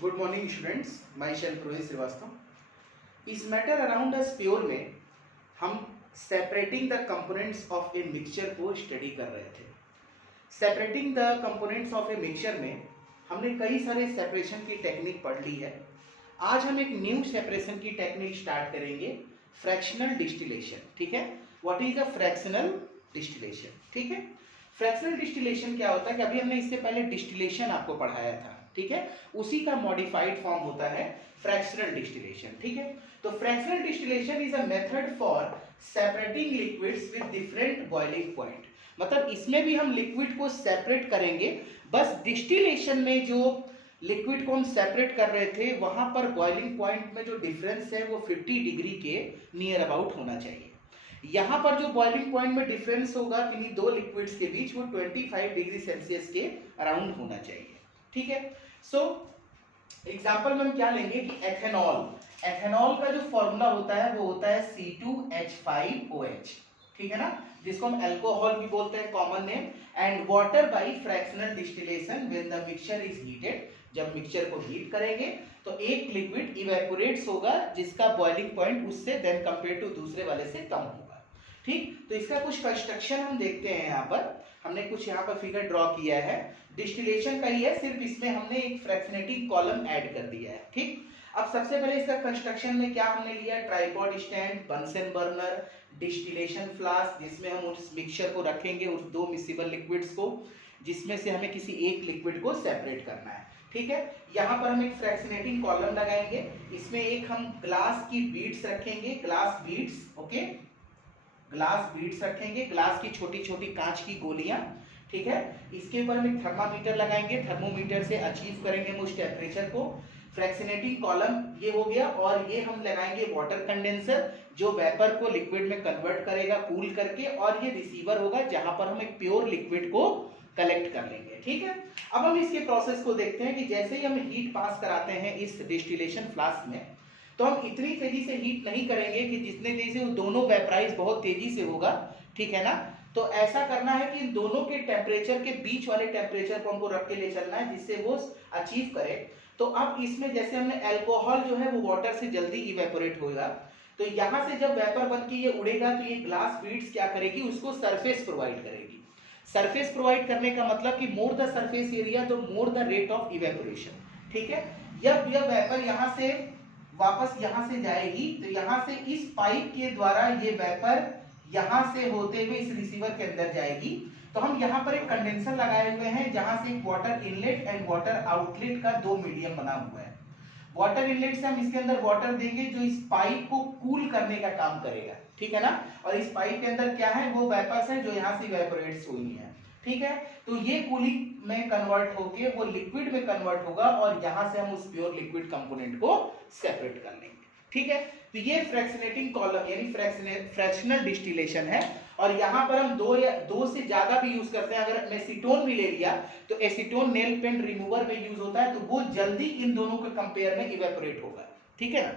Good morning students, myself Rohit Srivastava. Is matter around us pure में हम separating the components of a mixture को study कर रहे थे। Separating the components of a mixture में हमने कई सारे सेपरेशन की टेक्निक पढ़ ली है। आज हम एक न्यू सेपरेशन की टेक्निक स्टार्ट करेंगे, फ्रैक्शनल डिस्टिलेशन। ठीक है, what is a fractional distillation? ठीक है, फ्रैक्शनल डिस्टिलेशन क्या होता है कि अभी हमने इससे पहले डिस्टिलेशन आपको पढ़ाया था। ठीक है, उसी का मॉडिफाइड फॉर्म होता है फ्रैक्शनल डिस्टिलेशन। ठीक है, तो fractional distillation is a method for separating liquids with different boiling point. मतलब इसमें भी हम लिक्विड को सेपरेट करेंगे, बस डिस्टिलेशन में जो लिक्विड को हम सेपरेट कर रहे थे वहां पर बॉइलिंग पॉइंट में जो डिफरेंस है वो 50 डिग्री के नियर अबाउट होना चाहिए। यहां पर जो बॉइलिंग पॉइंट में डिफरेंस होगा किन्हीं दो लिक्विड्स के बीच वो 25 डिग्री सेल्सियस के अराउंड होना चाहिए। ठीक है, सो एग्जांपल में हम क्या लेंगे कि एथेनॉल। एथेनॉल का जो फॉर्मूला होता है वो होता है C2H5OH। ठीक है ना, जिसको हम अल्कोहल भी बोलते हैं, common name. And water bye fractional distillation when the mixture is heated. जब मिक्सचर को हीट करेंगे तो एक लिक्विड इवेपोरेट्स होगा जिसका बॉइलिंग पॉइंट उससे देन कंपेयर टू दूसरे वाले से कम होगा। ठीक, तो इसका कुछ कंस्ट्रक्शन हम देखते हैं। यहाँ पर हमने कुछ यहाँ पर फिगर ड्रॉ किया है, डिस्टिलेशन का ही है, सिर्फ इसमें हमने एक फ्रैक्शनेटिंग कॉलम ऐड कर दिया है। ठीक, अब सबसे पहले इसका कंस्ट्रक्शन में क्या हमने लिया, tripod stand, Bunsen burner, distillation flask जिसमें हम उस मिक्सचर को रखेंगे, उस दो मिक्सिबल लिक्विड्स को जिसमें से हमें किसी एक लिक्विड को सेपरेट करना है। ठीक है, यहाँ पर हम एक फ्रैक्शनेटिंग कॉलम लगाएंगे, इसमें एक हम ग्लास की बीड्स रखेंगे, glass beads. Okay, glass beads रखेंगे, ग्लास की छोटी छोटी कांच की गोलियां। ठीक है, इसके ऊपर हम एक थर्मामीटर लगाएंगे, थर्मोमीटर से अचीव करेंगे हम उस टेम्परेचर को। फ्रैक्शनेटिंग कॉलम ये हो गया, और ये हम लगाएंगे वाटर कंडेंसर जो वेपर को लिक्विड में कन्वर्ट करेगा कूल करके, और ये रिसीवर होगा जहां पर हम एक प्योर लिक्विड को कलेक्ट कर लेंगे। ठीक है, अब हम इसके प्रोसेस को देखते हैं कि जैसे ही हम हीट पास कराते हैं इस डिस्टिलेशन फ्लास्क में, तो हम इतनी तेजी से हीट नहीं करेंगे कि जितने तेजी से वो दोनों वेपराइज बहुत तेजी से होगा। ठीक है ना, तो ऐसा करना है कि इन दोनों के टेम्परेचर के बीच वाले टेम्परेचर को हमको रख के ले चलना है जिससे वो अचीव करे। तो अब इसमें जैसे हमने अल्कोहल जो है वो वाटर से जल्दी इवेपोरेट होगा, तो यहां से जब वेपर बन के ये उड़ेगा तो ये ग्लास बीड्स क्या करेगी, उसको सरफेस प्रोवाइड करेगी। सरफेस प्रोवाइड करने का मतलब कि मोर द सरफेस एरिया तो more the rate of evaporation. ठीक है, जब यह वेपर यहां से वापस यहां से जाएगी तो यहां से इस पाइप के द्वारा ये वेपर यहां से होते हुए इस रिसीवर के अंदर जाएगी। तो हम यहाँ पर एक कंडेंसर लगाए हुए हैं जहां से एक water inlet and water outlet का दो मीडियम बना हुआ है। वाटर इनलेट से हम इसके अंदर वाटर देंगे जो इस पाइप को कूल करने का काम करेगा। ठीक है ना, और इस पाइप के अंदर क्या है, वो वेपर्स है जो यहाँ से इवेपोरेट्स हुई है। ठीक है, तो ये कूलिंग में कन्वर्ट होके वो लिक्विड में कन्वर्ट होगा और यहां से हम उस प्योर लिक्विड कंपोनेंट को सेपरेट कर लेंगे। ठीक है, तो ये फ्रैक्शनेटिंग कॉलम यानी फ्रैक्शनल डिस्टिलेशन है, और यहां पर हम दो से ज्यादा भी यूज करते हैं। अगर मैं एसीटोन भी ले लिया तो एसीटोन नेल पेंट रिमूवर में यूज होता है, तो वो जल्दी इन दोनों के कंपेयर में इवेपोरेट होगा। ठीक है ना,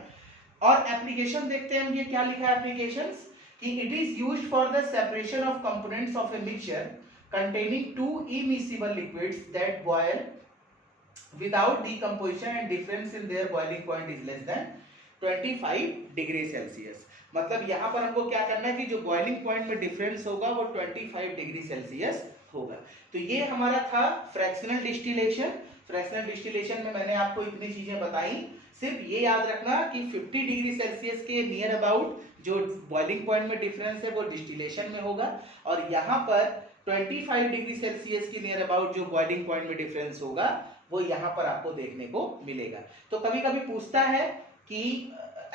और एप्लीकेशन देखते हैं हम, ये क्या लिखा है एप्लीकेशंस, कि it is used for the separation of components of a mixture containing two immiscible liquids that boil without decomposition and difference in their boiling point is less than 25 degree Celsius. मतलब यहाँ पर हमको क्या करना है कि जो बॉइलिंग पॉइंट में डिफरेंस होगा वो 25 डिग्री सेल्सियस होगा। तो ये हमारा था फ्रैक्शनल डिस्टिलेशन। फ्रैक्शनल डिस्टिलेशन में मैंने आपको इतनी चीजें बताई, सिर्फ ये याद रखना कि 50 डिग्री सेल्सियस के नियर अबाउट जो बॉइलिंग पॉइंट में डिफरेंस है वो डिस्टिलेशन में होगा, और यहाँ पर 25 डिग्री सेल्सियस के नियर अबाउट जो बॉइलिंग पॉइंट में डिफरेंस होगा वो यहाँ पर आपको देखने को मिलेगा। तो कभी कभी पूछता है कि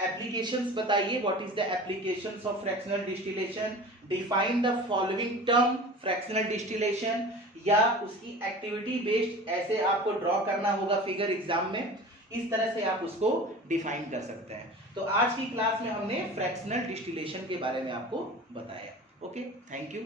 एप्लीकेशंस बताइए, what is the applications of fractional distillation, define the following term fractional distillation, या उसकी एक्टिविटी बेस्ड ऐसे आपको ड्रॉ करना होगा फिगर एग्जाम में, इस तरह से आप उसको डिफाइन कर सकते हैं। तो आज की क्लास में हमने फ्रैक्शनल डिस्टिलेशन के बारे में आपको बताया। Okay, thank you.